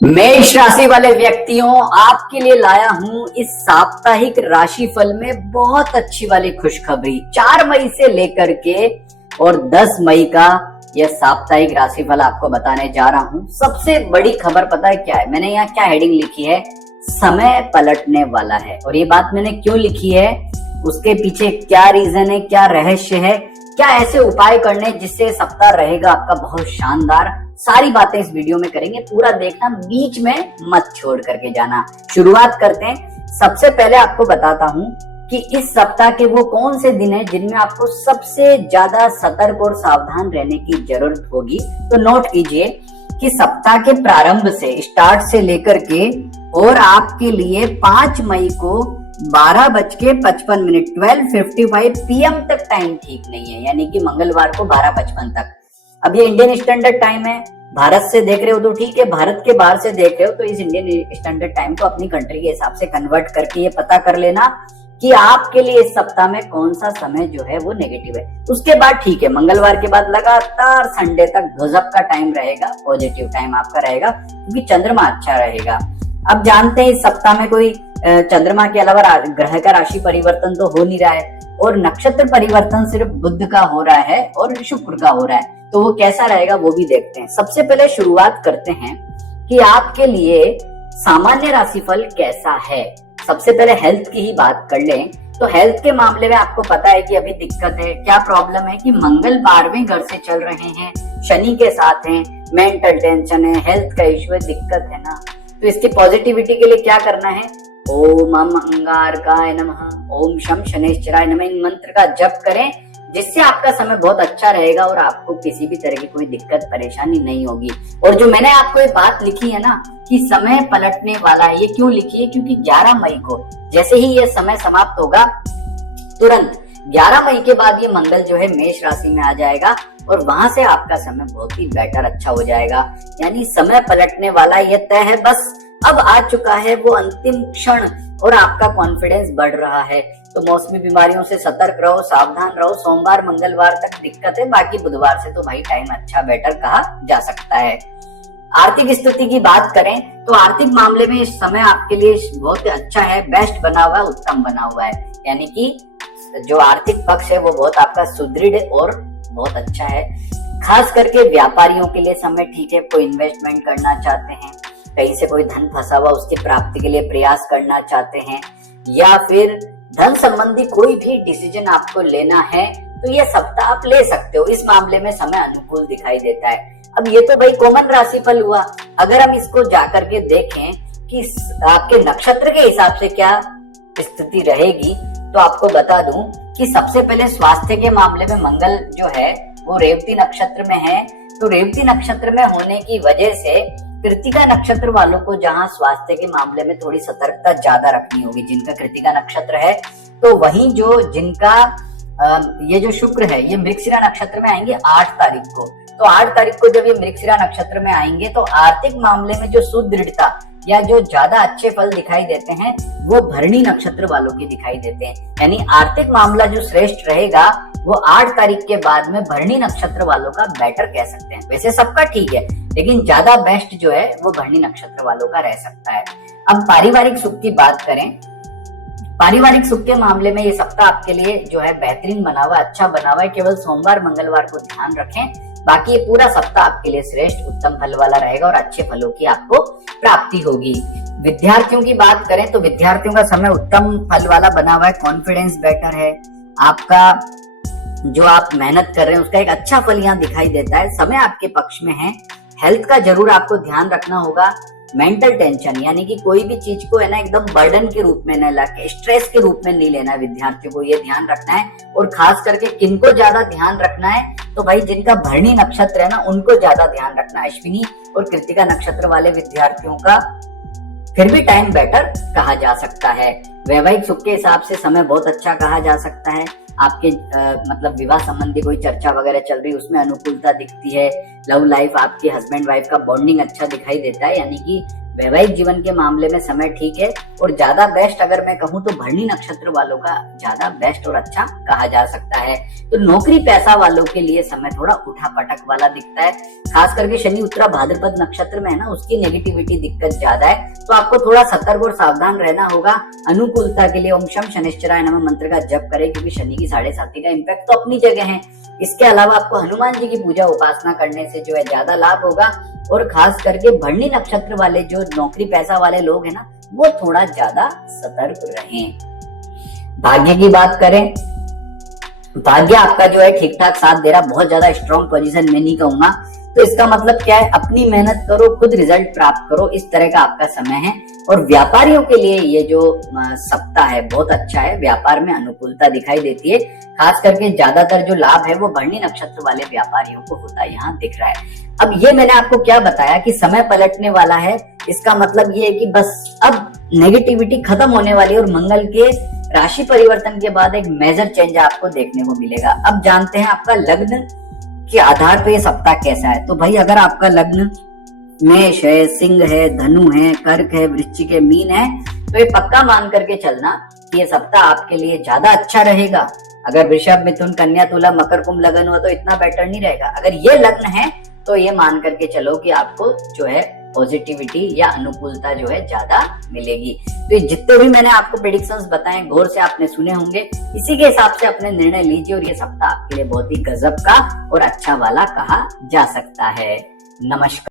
मेष राशि वाले व्यक्तियों, आपके लिए लाया हूं इस साप्ताहिक राशिफल में बहुत अच्छी वाली खुशखबरी। 4 मई से लेकर के और 10 मई का यह साप्ताहिक राशिफल आपको बताने जा रहा हूं। सबसे बड़ी खबर पता है क्या है? मैंने यहाँ क्या हेडिंग लिखी है? समय पलटने वाला है। और ये बात मैंने क्यों लिखी है, उसके पीछे क्या रीजन है, क्या रहस्य है, क्या ऐसे उपाय करने जिससे सप्ताह रहेगा आपका बहुत शानदार, सारी बातें इस वीडियो में करेंगे। पूरा देखना, बीच में मत छोड़ करके जाना। शुरुआत करते हैं। सबसे पहले आपको बताता हूं कि इस सप्ताह के वो कौन से दिन हैं जिनमें आपको सबसे ज्यादा सतर्क और सावधान रहने की जरूरत होगी। तो नोट कीजिए कि सप्ताह के प्रारंभ से, स्टार्ट से लेकर के और आपके लिए 5 मई को 12:55 12:55 PM तक टाइम ठीक नहीं है, यानी कि मंगलवार को 12:55 तक। अब ये इंडियन स्टैंडर्ड टाइम है। भारत से देख रहे हो तो ठीक है, भारत के बाहर से देख रहे हो तो इस इंडियन स्टैंडर्ड टाइम को अपनी कंट्री के हिसाब से कन्वर्ट करके ये पता कर लेना कि आपके लिए इस सप्ताह में कौन सा समय जो है वो नेगेटिव है। उसके बाद ठीक है, मंगलवार के बाद लगातार संडे तक गजब का टाइम रहेगा, पॉजिटिव टाइम आपका रहेगा, क्योंकि चंद्रमा अच्छा रहेगा। अब जानते हैं इस सप्ताह में कोई चंद्रमा के अलावा ग्रह का राशि परिवर्तन तो हो नहीं रहा है, और नक्षत्र परिवर्तन सिर्फ बुध का हो रहा है और शुक्र का हो रहा है। तो वो कैसा रहेगा वो भी देखते हैं। सबसे पहले शुरुआत करते हैं कि आपके लिए सामान्य राशिफल कैसा है। सबसे पहले हेल्थ की ही बात कर लें तो हेल्थ के मामले में आपको पता है कि अभी दिक्कत है। क्या प्रॉब्लम है कि मंगल 12वें घर से चल रहे हैं, शनि के साथ हैं, मेंटल टेंशन है, हेल्थ का इश्यू है, दिक्कत है ना। तो इसकी पॉजिटिविटी के लिए क्या करना है? ओम अंगारकाय नमः, ओम शम शनैश्चराय नमः, इन मंत्र का जप करें, जिससे आपका समय बहुत अच्छा रहेगा और आपको किसी भी तरह की कोई दिक्कत परेशानी नहीं होगी। और जो मैंने आपको ये बात लिखी है ना कि समय पलटने वाला है, ये क्यों लिखी है? क्योंकि 11 मई को जैसे ही ये समय समाप्त होगा, तुरंत 11 मई के बाद ये मंगल जो है मेष राशि में आ जाएगा और वहां से आपका समय बहुत ही बेटर अच्छा हो जाएगा। यानी समय पलटने वाला ये तय है, बस अब आ चुका है वो अंतिम क्षण और आपका कॉन्फिडेंस बढ़ रहा है। तो मौसमी बीमारियों से सतर्क रहो, सावधान रहो। सोमवार मंगलवार तक दिक्कत है, बाकी बुधवार से तो भाई टाइम अच्छा बेटर कहा जा सकता है। आर्थिक स्थिति की बात करें तो आर्थिक मामले में इस समय आपके लिए बहुत अच्छा है, बेस्ट बना हुआ है, उत्तम बना हुआ है। यानी कि जो आर्थिक पक्ष है वो बहुत आपका सुदृढ़ और बहुत अच्छा है। खास करके व्यापारियों के लिए समय ठीक है। कोई इन्वेस्टमेंट करना चाहते हैं, कहीं से कोई धन फंसा हुआ उसकी प्राप्ति के लिए प्रयास करना चाहते हैं, या फिर धन संबंधी कोई भी डिसीजन आपको लेना है तो ये सप्ताह आप ले सकते हो। इस मामले में समय अनुकूल दिखाई देता है। अब ये तो भाई कॉमन राशिफल हुआ। अगर हम इसको जाकर के देखें कि आपके नक्षत्र के हिसाब से क्या स्थिति रहेगी, तो आपको बता दूं कि सबसे पहले स्वास्थ्य के मामले में मंगल जो है वो रेवती नक्षत्र में है। तो रेवती नक्षत्र में होने की वजह से कृतिका नक्षत्र वालों को जहां स्वास्थ्य के मामले में थोड़ी सतर्कता ज्यादा रखनी होगी, जिनका कृतिका नक्षत्र है। तो वहीं जो जिनका ये जो शुक्र है ये मृगशिरा नक्षत्र में आएंगे 8 तारीख को। तो 8 तारीख को जब ये मृगशिरा नक्षत्र में आएंगे तो आर्थिक मामले में जो सुदृढ़ता या जो ज्यादा अच्छे फल दिखाई देते हैं वो भरणी नक्षत्र वालों की दिखाई देते हैं। यानी आर्थिक मामला जो श्रेष्ठ रहेगा वो 8 तारीख के बाद में भरणी नक्षत्र वालों का बेटर कह सकते हैं। वैसे सबका ठीक है, लेकिन ज्यादा बेस्ट जो है वो भरणी नक्षत्र वालों का रह सकता है। अब पारिवारिक सुख की बात करें, पारिवारिक सुख के मामले में ये सप्ताह आपके लिए जो है बेहतरीन बना हुआ, अच्छा बना हुआ है। केवल सोमवार मंगलवार को ध्यान रखें, बाकी ये पूरा सप्ताह आपके लिए श्रेष्ठ उत्तम फल वाला रहेगा और अच्छे फलों की आपको प्राप्ति होगी। विद्यार्थियों की बात करें तो विद्यार्थियों का समय उत्तम फल वाला बना हुआ है, कॉन्फिडेंस बेटर है आपका, जो आप मेहनत कर रहे हैं उसका एक अच्छा फल यहाँ दिखाई देता है। समय आपके पक्ष में है। हेल्थ का जरूर आपको ध्यान रखना होगा। मेंटल टेंशन यानी कि कोई भी चीज को है ना एकदम बर्डन के रूप में न लाके स्ट्रेस के रूप में नहीं लेना है, विद्यार्थियों को ये ध्यान रखना है। और खास करके किनको ज्यादा ध्यान रखना है, तो भाई जिनका भरणी नक्षत्र है ना उनको ज्यादा ध्यान रखना। अश्विनी और कृतिका नक्षत्र वाले विद्यार्थियों का फिर भी टाइम बेटर कहा जा सकता है। वैवाहिक सुख के हिसाब से समय बहुत अच्छा कहा जा सकता है। आपके मतलब विवाह संबंधी कोई चर्चा वगैरह चल रही है उसमें अनुकूलता दिखती है। लव लाइफ, आपके हस्बैंड वाइफ का बॉन्डिंग अच्छा दिखाई देता है, यानी कि वैवाहिक जीवन के मामले में समय ठीक है, और ज्यादा बेस्ट अगर मैं कहूँ तो भरणी नक्षत्र वालों का ज्यादा बेस्ट और अच्छा कहा जा सकता है। तो नौकरी पैसा वालों के लिए समय थोड़ा उठा पटक वाला दिखता है, खास करके शनि उत्तरा भाद्रपद नक्षत्र में है ना, उसकी नेगेटिविटी दिक्कत ज्यादा है, तो आपको थोड़ा सतर्क और सावधान रहना होगा। अनुकूलता के लिए ओम शम शनिश्चराय नमः मंत्र का जप करें, क्योंकि शनि की 7.5 का इम्पैक्ट तो अपनी जगह है। इसके अलावा आपको हनुमान जी की पूजा उपासना करने से जो है ज्यादा लाभ होगा, और खास करके भरणी नक्षत्र वाले जो नौकरी पैसा वाले लोग हैं ना, वो थोड़ा ज्यादा सतर्क रहें। भाग्य की बात करें, भाग्य आपका जो है ठीक ठाक साथ दे रहा, बहुत ज्यादा स्ट्रॉन्ग पोजीशन में नहीं कहूंगा। तो इसका मतलब क्या है, अपनी मेहनत करो, खुद रिजल्ट प्राप्त करो, इस तरह का आपका समय है। और व्यापारियों के लिए ये जो सप्ताह है बहुत अच्छा है, व्यापार में अनुकूलता दिखाई देती है, खास करके ज्यादातर जो लाभ है वो भरणी नक्षत्र वाले व्यापारियों को होता यहाँ दिख रहा है। अब ये मैंने आपको क्या बताया कि समय पलटने वाला है, इसका मतलब ये है कि बस अब नेगेटिविटी खत्म होने वाली है, और मंगल के राशि परिवर्तन के बाद एक मेजर चेंज आपको देखने को मिलेगा। अब जानते हैं आपका लग्न के आधार पे ये सप्ताह कैसा है। तो भाई अगर आपका लग्न मेष है, सिंह है, धनु है, कर्क है, वृश्चिक है, मीन है, तो ये पक्का मान करके चलना कि ये सप्ताह आपके लिए ज्यादा अच्छा रहेगा। अगर वृषभ, मिथुन, कन्या, तुला, मकर, कुंभ लग्न हुआ तो इतना बेटर नहीं रहेगा। अगर ये लग्न है तो ये मान करके चलो कि आपको जो है पॉजिटिविटी या अनुकूलता जो है ज्यादा मिलेगी। तो ये जितने भी मैंने आपको प्रेडिक्शंस बताए गौर से आपने सुने होंगे, इसी के हिसाब से अपने निर्णय लीजिए, और ये सप्ताह आपके लिए बहुत ही गजब का और अच्छा वाला कहा जा सकता है। नमस्कार।